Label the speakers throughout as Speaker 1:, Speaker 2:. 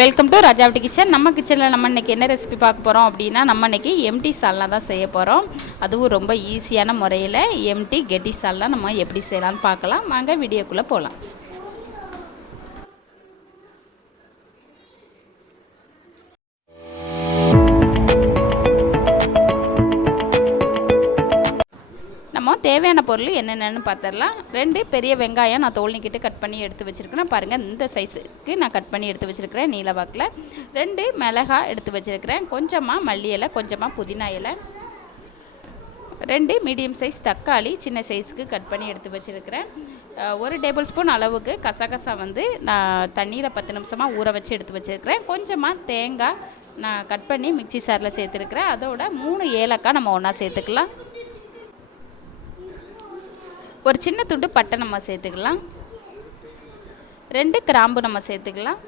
Speaker 1: Welcome to ராஜாவட்டி kitchen நம்ம கிச்சனில் நம்ம இன்றைக்கி என்ன ரெசிபி பார்க்க போகிறோம் அப்படின்னா நம்ம இன்றைக்கி எம்டி சால்னா தான் செய்ய போகிறோம் அதுவும் ரொம்ப ஈஸியான முறையில் எம்டி கெட்டி சால்னா நம்ம எப்படி செய்யலாம்னு பார்க்கலாம். வாங்க வீடியோக்குள்ளே போகலாம் தேவையான பொருள் என்னென்னு பார்த்துடலாம் ரெண்டு பெரிய வெங்காயம் நான் தோல்னிக்கிட்டு கட் பண்ணி எடுத்து வச்சுருக்கிறேன். பாருங்கள் இந்த சைஸுக்கு நான் கட் பண்ணி எடுத்து வச்சுருக்கிறேன் நீலவாக்கில் ரெண்டு மிளகாய் எடுத்து வச்சுருக்கிறேன். கொஞ்சமாக மல்லி இலை கொஞ்சமாக புதினா இலை. ரெண்டு மீடியம் சைஸ் தக்காளி சின்ன சைஸுக்கு கட் பண்ணி எடுத்து வச்சுருக்கிறேன். ஒரு டேபிள் ஸ்பூன் அளவுக்கு கசகசா வந்து நான் தண்ணியில் பத்து நிமிஷமாக ஊற வச்சு எடுத்து வச்சுருக்கிறேன். கொஞ்சமாக தேங்காய் நான் கட் பண்ணி மிக்ஸி சாரில் சேர்த்துருக்கிறேன். அதோட மூணு ஏலக்காய் நம்ம ஒன்றா சேர்த்துக்கலாம். ஒரு சின்ன துண்டு பட்டை நம்ம சேர்த்துக்கலாம். ரெண்டு கிராம்பு நம்ம சேர்த்துக்கலாம்.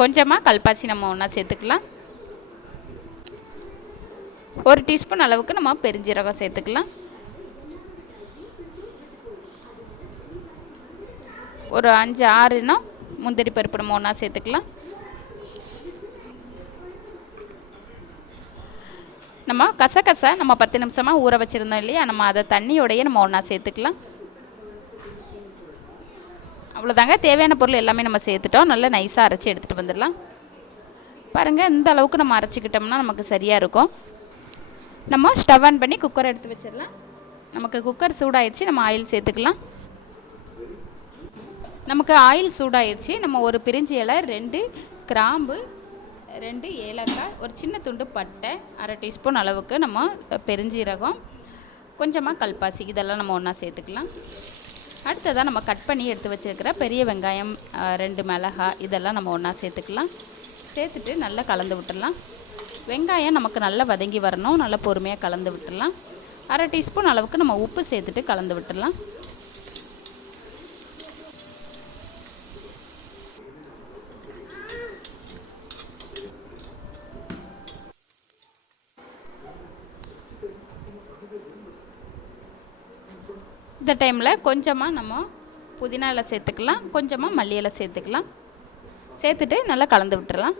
Speaker 1: கொஞ்சமாக கல்பாசி நம்ம ஒன்றா சேர்த்துக்கலாம். ஒரு டீஸ்பூன் அளவுக்கு நம்ம பெருஞ்சீரகம் சேர்த்துக்கலாம். ஒரு அஞ்சு ஆறுனா முந்திரி பருப்பு நம்ம ஒன்றா சேர்த்துக்கலாம். நம்ம கசகசை நம்ம பத்து நிமிஷமாக ஊற வச்சுருந்தோம் இல்லையா? நம்ம அதை தண்ணியோடையே நம்ம ஒன்றா சேர்த்துக்கலாம். அவ்வளோதாங்க தேவையான பொருள் எல்லாமே நம்ம சேர்த்துட்டோம். நல்லா நைஸாக அரைச்சி எடுத்துகிட்டு வந்துடலாம். பாருங்கள் இந்த அளவுக்கு நம்ம அரைச்சிக்கிட்டோம்னா நமக்கு சரியாக இருக்கும். நம்ம ஸ்டவ் ஆன் பண்ணி குக்கர் எடுத்து வச்சிடலாம். நமக்கு குக்கர் சூடாயிடுச்சு நம்ம ஆயில் சேர்த்துக்கலாம். நமக்கு ஆயில் சூடாயிடுச்சு நம்ம ஒரு பிரிஞ்சி இலை ரெண்டு கிராம்பு ரெண்டு ஏலக்காய் ஒரு சின்ன துண்டு பட்டை அரை டீஸ்பூன் அளவுக்கு நம்ம பெருஞ்சீரகம் கொஞ்சமாக கல்பாசி இதெல்லாம் நம்ம ஒன்றா சேர்த்துக்கலாம். அடுத்ததாக நம்ம கட் பண்ணி எடுத்து வச்சுருக்கிற பெரிய வெங்காயம் ரெண்டு மிளகாய் இதெல்லாம் நம்ம ஒன்றா சேர்த்துக்கலாம். சேர்த்துட்டு நல்லா கலந்து விட்டுடலாம். வெங்காயம் நமக்கு நல்லா வதங்கி வரணும் நல்லா பொறுமையாக கலந்து விட்டுடலாம். அரை டீஸ்பூன் அளவுக்கு நம்ம உப்பு சேர்த்துட்டு கலந்து விட்டுடலாம். இந்த டைமில் கொஞ்சமாக நம்ம புதினா இலை சேர்த்துக்கலாம். கொஞ்சமாக மல்லி இலை சேர்த்துக்கலாம். சேர்த்துட்டு நல்லா கலந்து விட்டுறலாம்.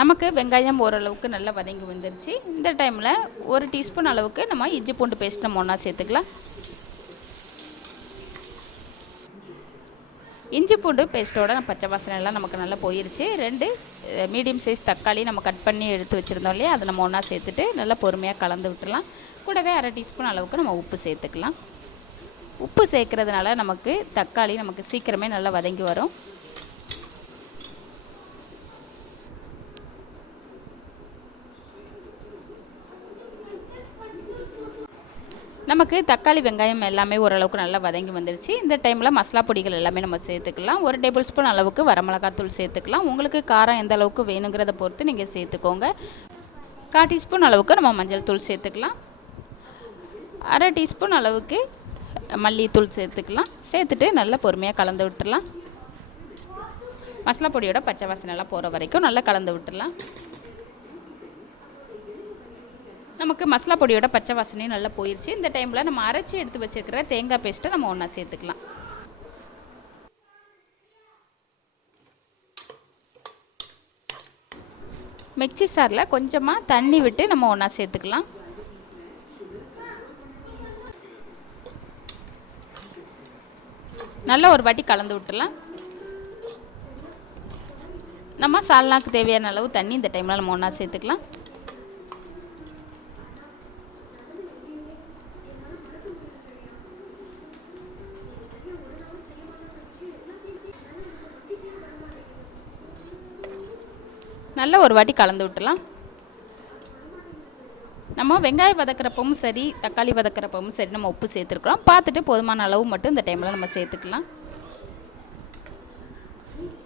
Speaker 1: நமக்கு வெங்காயம் ஓரளவுக்கு நல்லா வதங்கி வந்துருச்சு இந்த டைமில் ஒரு டீஸ்பூன் அளவுக்கு நம்ம இஞ்சி பூண்டு பேஸ்ட் நம்ம ஒன்றா சேர்த்துக்கலாம். இஞ்சி பூண்டு பேஸ்ட்டோட பச்சை வாசனை எல்லாம் நமக்கு நல்லா போயிருச்சு. ரெண்டு மீடியம் சைஸ் தக்காளி நம்ம கட் பண்ணி எடுத்து வச்சுருந்தோம் இல்லையா? அதை நம்ம ஒன்றா சேர்த்துட்டு நல்லா பொறுமையாக கலந்து விட்டுலாம் கூடவே அரை டீஸ்பூன் அளவுக்கு நம்ம உப்பு சேர்த்துக்கலாம். உப்பு சேர்க்குறதுனால நமக்கு தக்காளி நமக்கு சீக்கிரமே நல்லா வதங்கி வரும். நமக்கு தக்காளி வெங்காயம் எல்லாமே ஓரளவுக்கு நல்லா வதங்கி வந்துடுச்சு. இந்த டைமில் மசாலா பொடிகள் எல்லாமே நம்ம சேர்த்துக்கலாம். ஒரு டேபிள் ஸ்பூன் அளவுக்கு வரமிளகாத்தூள் சேர்த்துக்கலாம். உங்களுக்கு காரம் எந்த அளவுக்கு வேணுங்கிறத பொறுத்து நீங்கள் சேர்த்துக்கோங்க. கால் டீஸ்பூன் அளவுக்கு நம்ம மஞ்சள் தூள் சேர்த்துக்கலாம். அரை டீஸ்பூன் அளவுக்கு மல்லித்தூள் சேர்த்துக்கலாம். சேர்த்துட்டு நல்லா பொறுமையாக கலந்து விட்டுடலாம் மசாலா பொடியோட பச்சை வாசனை எல்லாம் போகிற வரைக்கும் நல்லா கலந்து விட்டுடலாம் நமக்கு மசாலா பொடியோட பச்சை வாசனையும் நல்லா போயிடுச்சு இந்த டைமில் நம்ம அரைச்சி எடுத்து வச்சிருக்கிற தேங்காய் பேஸ்ட்டை நம்ம ஒன்றா சேர்த்துக்கலாம். மிக்ஸி சாரில் கொஞ்சமாக தண்ணி விட்டு நம்ம ஒன்றா சேர்த்துக்கலாம். நல்லா ஒரு வாட்டி கலந்து விட்டுலாம் நம்ம சால்னாக்கு தேவையான அளவு தண்ணி இந்த டைமில் நம்ம ஒன்றா சேர்த்துக்கலாம். நல்லா ஒரு வாட்டி கலந்து விட்டுலாம். நம்ம வெங்காயம் வதக்கிறப்பவும் சரி தக்காளி வதக்கிறப்பவும் சரி நம்ம உப்பு சேர்த்துருக்குறோம். பார்த்துட்டு போதுமான அளவு மட்டும் இந்த டைமில் நம்ம சேர்த்துக்கலாம்.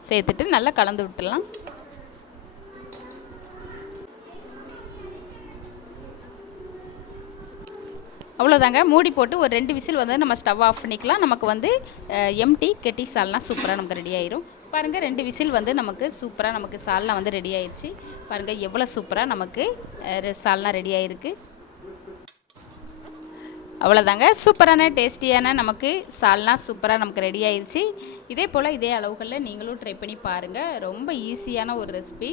Speaker 1: சேர்த்துட்டு நல்லா கலந்து விட்டுலாம். அவ்வளோதாங்க. மூடி போட்டு ஒரு ரெண்டு விசில் வந்து நம்ம ஸ்டவ் ஆஃப் பண்ணிக்கலாம். நமக்கு வந்து எம்டி கெட்டி சால்னா சூப்பராக நமக்கு ரெடி ஆயிரும். பாருங்கள் ரெண்டு விசில் வந்து நமக்கு சூப்பராக நமக்கு சால்னா வந்து ரெடி ஆயிடுச்சு. பாருங்கள் எவ்வளோ சூப்பராக நமக்கு சால்னா ரெடி ஆயிருக்கு. அவ்வளோதாங்க சூப்பரான டேஸ்டியான நமக்கு சால்னா சூப்பராக நமக்கு ரெடி ஆயிடுச்சு. இதே போல் இதே அளவுகளில் நீங்களும் ட்ரை பண்ணி பாருங்கள் ரொம்ப ஈஸியான ஒரு ரெசிபி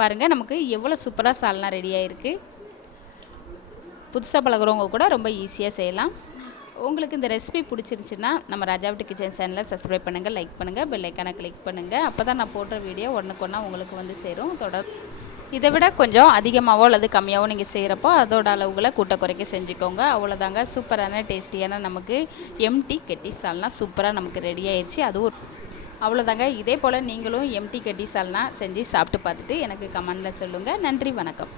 Speaker 1: பாருங்கள் நமக்கு எவ்வளோ சூப்பராக சால்னா ரெடி ஆயிருக்கு. புதுசாக பழகுறவங்க கூட ரொம்ப ஈஸியாக செய்யலாம். உங்களுக்கு இந்த ரெசிபி பிடிச்சிருந்துச்சின்னா நம்ம ராஜாவட்டி கிச்சன் சேனலை சப்ஸ்கிரைப் பண்ணுங்கள் லைக் பண்ணுங்கள் பெல் ஐக்கானை கிளிக் பண்ணுங்கள் அப்போ தான் நான் போடுற வீடியோ ஒன்றுக்கு ஒன்றா உங்களுக்கு வந்து சேரும். தொடர் இதை விட கொஞ்சம் அதிகமாகவோ அல்லது கம்மியாகவோ நீங்கள் செய்கிறப்போ அதோட அளவுகளை கூட்ட குறைக்க செஞ்சுக்கோங்க. அவ்வளோதாங்க சூப்பரான டேஸ்டியான நமக்கு எம்டி கெட்டி சால்னா சூப்பராக நமக்கு ரெடி ஆயிடுச்சு அதுவும் அவ்வளோதாங்க இதே போல் நீங்களும் எம்டி கெட்டி சால்னா செஞ்சு சாப்பிட்டு பார்த்துட்டு எனக்கு கமெண்டில் சொல்லுங்கள் நன்றி வணக்கம்.